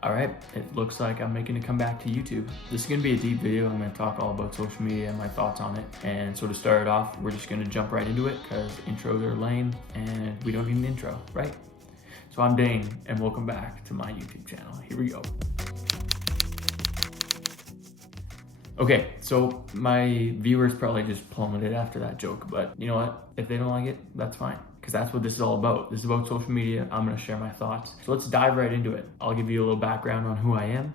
All right, it looks like I'm making a comeback to YouTube. This is gonna be a deep video. I'm gonna talk all about social media and my thoughts on it. And so to start it off, we're just gonna jump right into it because intros are lame and we don't need an intro, right? So I'm Dane and welcome back to my YouTube channel. Here we go. Okay, so my viewers probably just plummeted after that joke, but you know what? If they don't like it, that's fine. Because that's what this is all about. This is about social media. I'm gonna share my thoughts. So let's dive right into it. I'll give you a little background on who I am,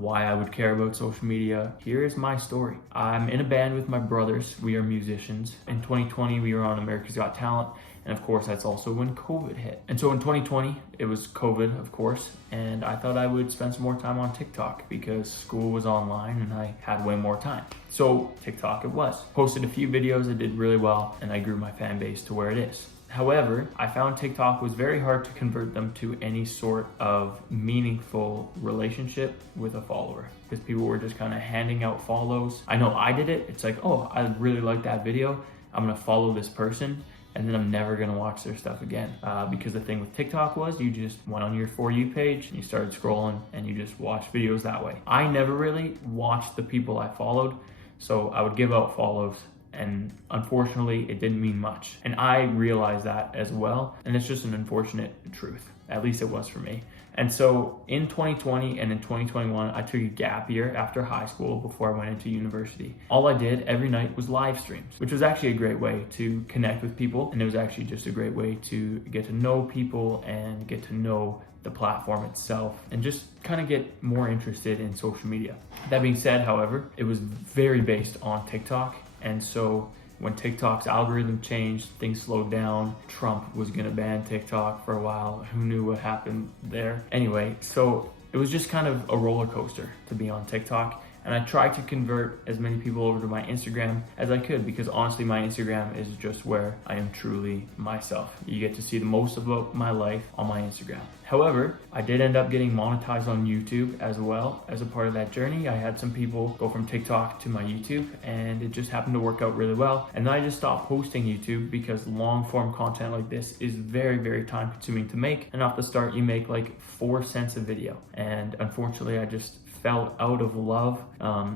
why I would care about social media. Here is my story. I'm in a band with my brothers. We are musicians. In 2020, we were on America's Got Talent. And of course, that's also when COVID hit. And so in 2020, it was COVID, of course. And I thought I would spend some more time on TikTok because school was online and I had way more time. So TikTok it was. Posted a few videos that did really well and I grew my fan base to where it is. However, I found TikTok was very hard to convert them to any sort of meaningful relationship with a follower because people were just kind of handing out follows. I know I did it. It's like, oh, I really like that video. I'm gonna follow this person and then I'm never gonna watch their stuff again. Because the thing with TikTok was you just went on your For You page and you started scrolling and you just watched videos that way. I never really watched the people I followed, so I would give out follows and unfortunately it didn't mean much. And I realized that as well, and it's just an unfortunate truth. At least it was for me. And so in 2020 and in 2021, I took a gap year after high school before I went into university. All I did every night was live streams, which was actually a great way to connect with people. And it was actually just a great way to get to know people and get to know the platform itself and just kind of get more interested in social media. That being said, however, it was very based on TikTok. And so when TikTok's algorithm changed, things slowed down. Trump was gonna ban TikTok for a while. Who knew what happened there? Anyway, so it was just kind of a roller coaster to be on TikTok. And I tried to convert as many people over to my Instagram as I could because honestly, my Instagram is just where I am truly myself. You get to see the most of my life on my Instagram. However, I did end up getting monetized on YouTube as well as a part of that journey. I had some people go from TikTok to my YouTube and it just happened to work out really well. And then I just stopped posting YouTube because long form content like this is very, very time consuming to make. And off the start, you make like 4 cents a video. And unfortunately, I just fell out of love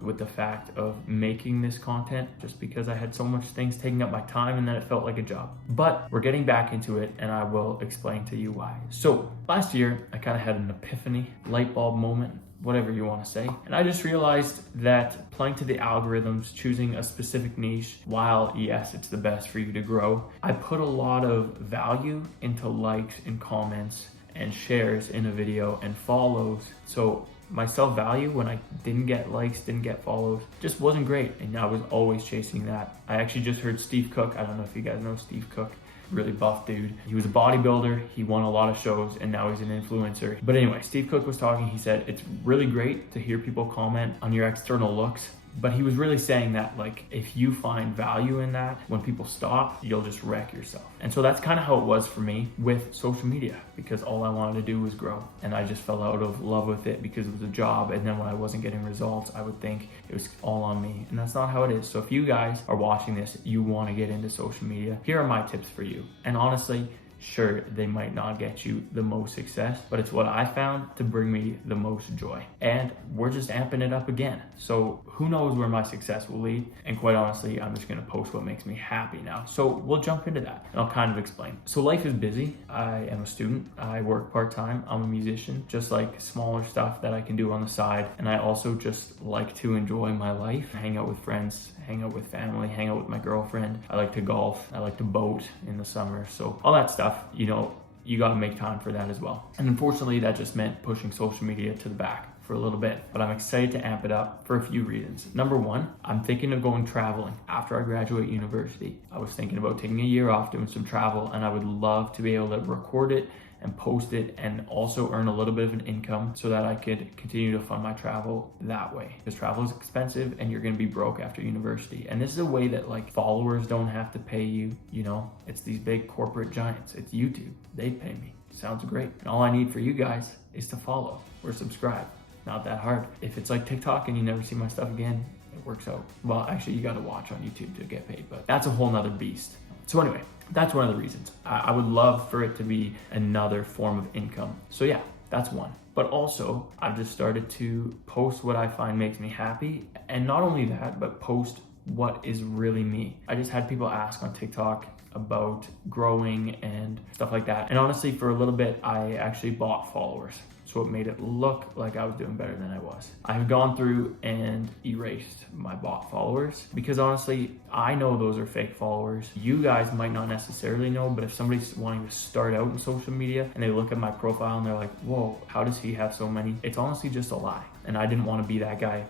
with the fact of making this content just because I had so much things taking up my time and then it felt like a job. But we're getting back into it and I will explain to you why. So last year, I kind of had an epiphany, light bulb moment, whatever you want to say. And I just realized that playing to the algorithms, choosing a specific niche, while yes, it's the best for you to grow, I put a lot of value into likes and comments and shares in a video and follows. So my self-value when I didn't get likes, didn't get follows, just wasn't great. And I was always chasing that. I actually just heard Steve Cook. I don't know if you guys know Steve Cook, really buff dude. He was a bodybuilder. He won a lot of shows and now he's an influencer. But anyway, Steve Cook was talking. He said, it's really great to hear people comment on your external looks. But he was really saying that like, if you find value in that, when people stop, you'll just wreck yourself. And so that's kind of how it was for me with social media because all I wanted to do was grow. And I just fell out of love with it because it was a job. And then when I wasn't getting results, I would think it was all on me. And that's not how it is. So if you guys are watching this, you want to get into social media, here are my tips for you. And honestly, sure, they might not get you the most success, but it's what I found to bring me the most joy. And we're just amping it up again. So who knows where my success will lead? And quite honestly, I'm just gonna post what makes me happy now. So we'll jump into that and I'll kind of explain. So life is busy. I am a student. I work part-time. I'm a musician, just like smaller stuff that I can do on the side. And I also just like to enjoy my life, hang out with friends, hang out with family, hang out with my girlfriend. I like to golf. I like to boat in the summer. So all that stuff, you know, you got to make time for that as well. And unfortunately, that just meant pushing social media to the back for a little bit, but I'm excited to amp it up for a few reasons. Number one, I'm thinking of going traveling after I graduate university. I was thinking about taking a year off doing some travel and I would love to be able to record it and post it and also earn a little bit of an income so that I could continue to fund my travel that way. Because travel is expensive and you're gonna be broke after university. And this is a way that like followers don't have to pay you, you know, it's these big corporate giants, it's YouTube, they pay me. Sounds great. And all I need for you guys is to follow or subscribe. Not that hard. If it's like TikTok and you never see my stuff again, it works out. Well, actually you gotta watch on YouTube to get paid, but that's a whole nother beast. So anyway, that's one of the reasons. I would love for it to be another form of income. So yeah, that's one. But also, I've just started to post what I find makes me happy. And not only that, but post what is really me. I just had people ask on TikTok about growing and stuff like that. And honestly, for a little bit, I actually bought followers. So it made it look like I was doing better than I was. I've gone through and erased my bot followers because honestly, I know those are fake followers. You guys might not necessarily know, but if somebody's wanting to start out in social media and they look at my profile and they're like, whoa, how does he have so many? It's honestly just a lie. And I didn't want to be that guy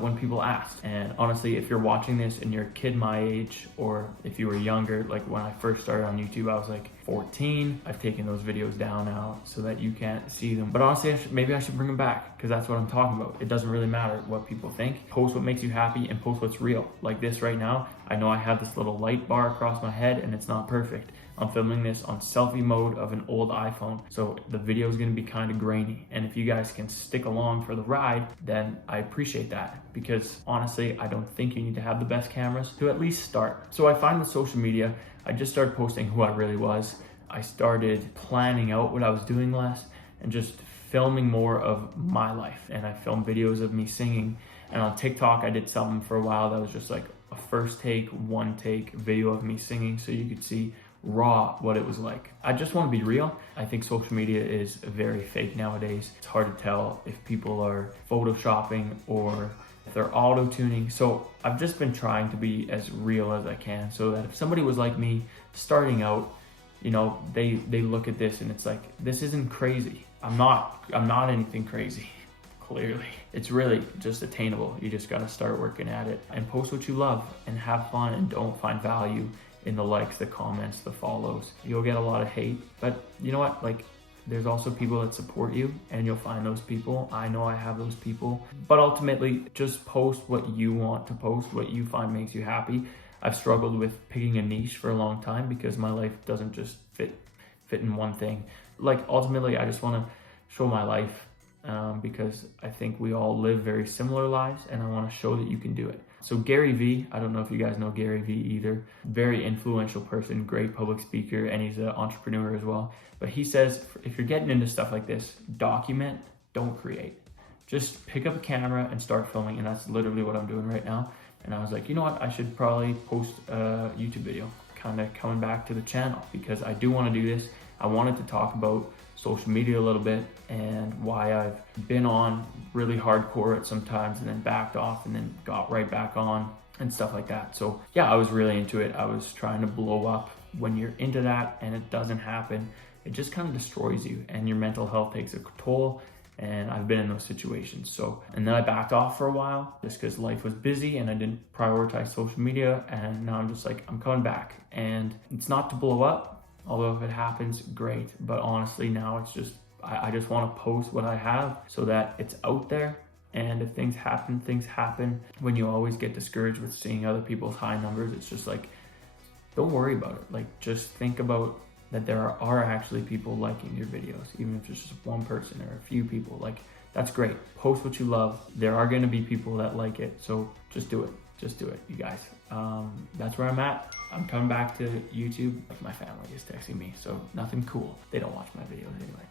when people asked. And honestly, if you're watching this and you're a kid my age, or if you were younger, like when I first started on YouTube, I was like 14. I've taken those videos down now so that you can't see them. But honestly, maybe I should bring them back because that's what I'm talking about. It doesn't really matter what people think. Post what makes you happy and post what's real. Like this right now, I know I have this little light bar across my head and it's not perfect. I'm filming this on selfie mode of an old iPhone, so the video is going to be kind of grainy. And if you guys can stick along for the ride, then I appreciate that, because honestly, I don't think you need to have the best cameras to at least start. So I find with social media, I just started posting who I really was. I started planning out what I was doing less and just filming more of my life. And I filmed videos of me singing. And on TikTok, I did something for a while that was just like a first take, one take video of me singing, so you could see raw what it was like. I just want to be real. I think social media is very fake nowadays. It's hard to tell if people are photoshopping or if they're auto-tuning. So I've just been trying to be as real as I can, so that if somebody was like me starting out, you know, they look at this and it's like, this isn't crazy. I'm not anything crazy. Clearly, it's really just attainable. You just got to start working at it and post what you love and have fun, and don't find value in the likes, the comments, the follows. You'll get a lot of hate, but you know what? Like, there's also people that support you, and you'll find those people. I know I have those people, but ultimately just post what you want to post, what you find makes you happy. I've struggled with picking a niche for a long time because my life doesn't just fit in one thing. Like, ultimately, I just want to show my life because I think we all live very similar lives, and I want to show that you can do it. So Gary Vee, I don't know if you guys know Gary Vee either, very influential person, great public speaker, and he's an entrepreneur as well. But he says, if you're getting into stuff like this, document, don't create. Just pick up a camera and start filming, and that's literally what I'm doing right now. And I was like, you know what, I should probably post a YouTube video, kind of coming back to the channel, because I do want to do this. I wanted to talk about social media a little bit and why I've been on really hardcore at some times and then backed off and then got right back on and stuff like that. So yeah, I was really into it. I was trying to blow up. When you're into that and it doesn't happen, it just kind of destroys you and your mental health takes a toll. And I've been in those situations. So, and then I backed off for a while just because life was busy and I didn't prioritize social media. And now I'm just like, I'm coming back, and it's not to blow up. Although if it happens, great. But honestly, now it's just, I just want to post what I have so that it's out there. And if things happen. When you always get discouraged with seeing other people's high numbers, it's just like, don't worry about it. Like, just think about that there are actually people liking your videos, even if it's just one person or a few people. Like, that's great. Post what you love. There are going to be people that like it. So just do it. Just do it, you guys. That's where I'm at. I'm coming back to YouTube. Like, my family is texting me, so nothing cool. They don't watch my videos anyway.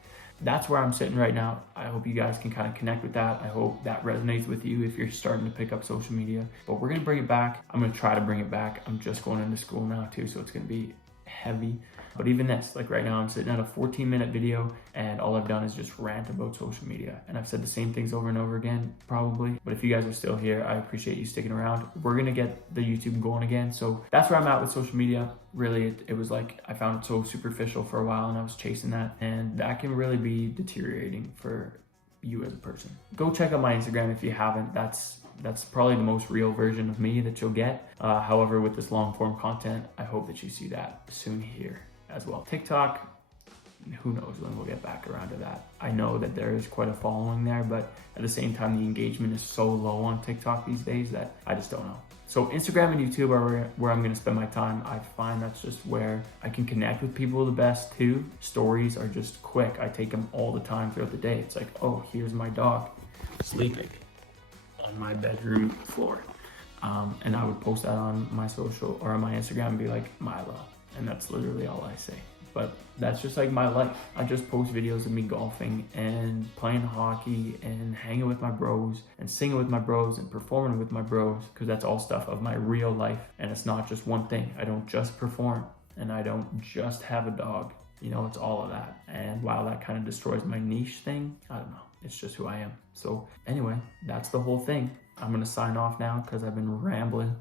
That's where I'm sitting right now. I hope you guys can kind of connect with that. I hope that resonates with you if you're starting to pick up social media. But we're going to bring it back. I'm going to try to bring it back. I'm just going into school now too, so it's going to be heavy. But even this, like right now, I'm sitting at a 14-minute video and all I've done is just rant about social media. And I've said the same things over and over again, probably. But if you guys are still here, I appreciate you sticking around. We're going to get the YouTube going again. So that's where I'm at with social media. Really, it was like I found it so superficial for a while and I was chasing that. And that can really be deteriorating for you as a person. Go check out my Instagram if you haven't. That's probably the most real version of me that you'll get. However, with this long form content, I hope that you see that soon here as well. TikTok, who knows when we'll get back around to that. I know that there is quite a following there, but at the same time, the engagement is so low on TikTok these days that I just don't know. So Instagram and YouTube are where I'm gonna spend my time. I find that's just where I can connect with people the best too. Stories are just quick. I take them all the time throughout the day. It's like, oh, here's my dog sleeping on my bedroom floor. And I would post that on my social or on my Instagram and be like, Milo. And that's literally all I say. but that's just like my life. I just post videos of me golfing and playing hockey and hanging with my bros and singing with my bros and performing with my bros, because that's all stuff of my real life. And it's not just one thing. I don't just perform and I don't just have a dog. You know, it's all of that. And while that kind of destroys my niche thing, I don't know. It's just who I am. So anyway, that's the whole thing. I'm going to sign off now because I've been rambling.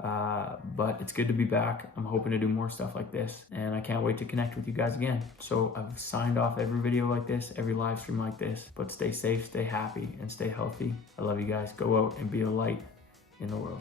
But it's good to be back. I'm hoping to do more stuff like this, and I can't wait to connect with you guys again. So I've signed off every video like this, every live stream like this, but stay safe, stay happy, and stay healthy. I love you guys. Go out and be a light in the world.